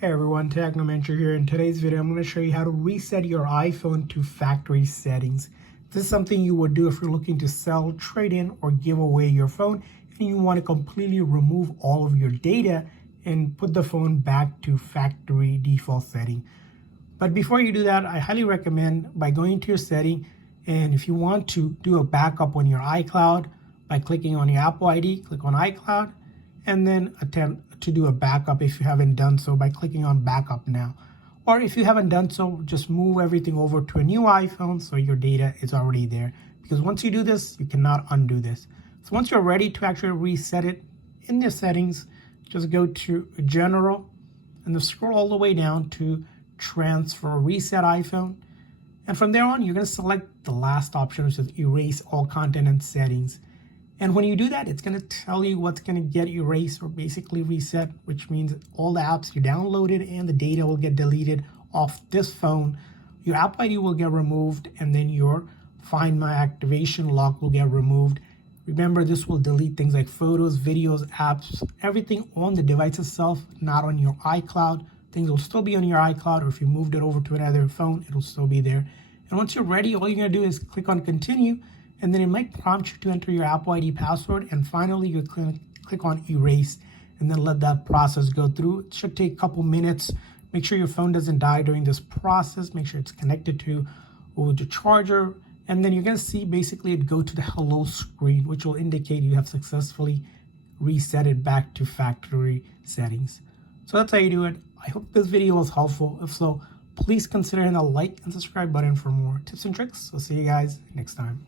Hey everyone, Technomentary here. In today's video, I'm going to show you how to reset your iPhone to factory settings. This is something you would do if you're looking to sell, trade in, or give away your phone, and you want to completely remove all of your data and put the phone back to factory default setting. But before you do that, I highly recommend by going to your setting, and if you want to do a backup on your iCloud, by clicking on your Apple ID, click on iCloud, and then attempt to do a backup if you haven't done so by clicking on backup now. Or if you haven't done so, just move everything over to a new iPhone so your data is already there. Because once you do this, you cannot undo this. So once you're ready to actually reset it in your settings, just go to General and then scroll all the way down to Transfer Reset iPhone. And from there on, you're going to select the last option, which is Erase All Content and Settings. And when you do that, it's going to tell you what's going to get erased or basically reset, which means all the apps you downloaded and the data will get deleted off this phone. Your App ID will get removed, and then your Find My Activation lock will get removed. Remember, this will delete things like photos, videos, apps, everything on the device itself, not on your iCloud. Things will still be on your iCloud, or if you moved it over to another phone, it'll still be there. And once you're ready, all you're going to do is click on Continue, and then it might prompt you to enter your Apple ID password, and finally you click on Erase, and then let that process go through. It should take a couple minutes. Make sure your phone doesn't die during this process. Make sure it's connected to the charger, and then you're going to see basically it go to the hello screen, which will indicate you have successfully reset it back to factory settings. So that's how you do it. I hope this video was helpful. If so, please consider hitting the like and subscribe button for more tips and tricks. I'll see you guys next time.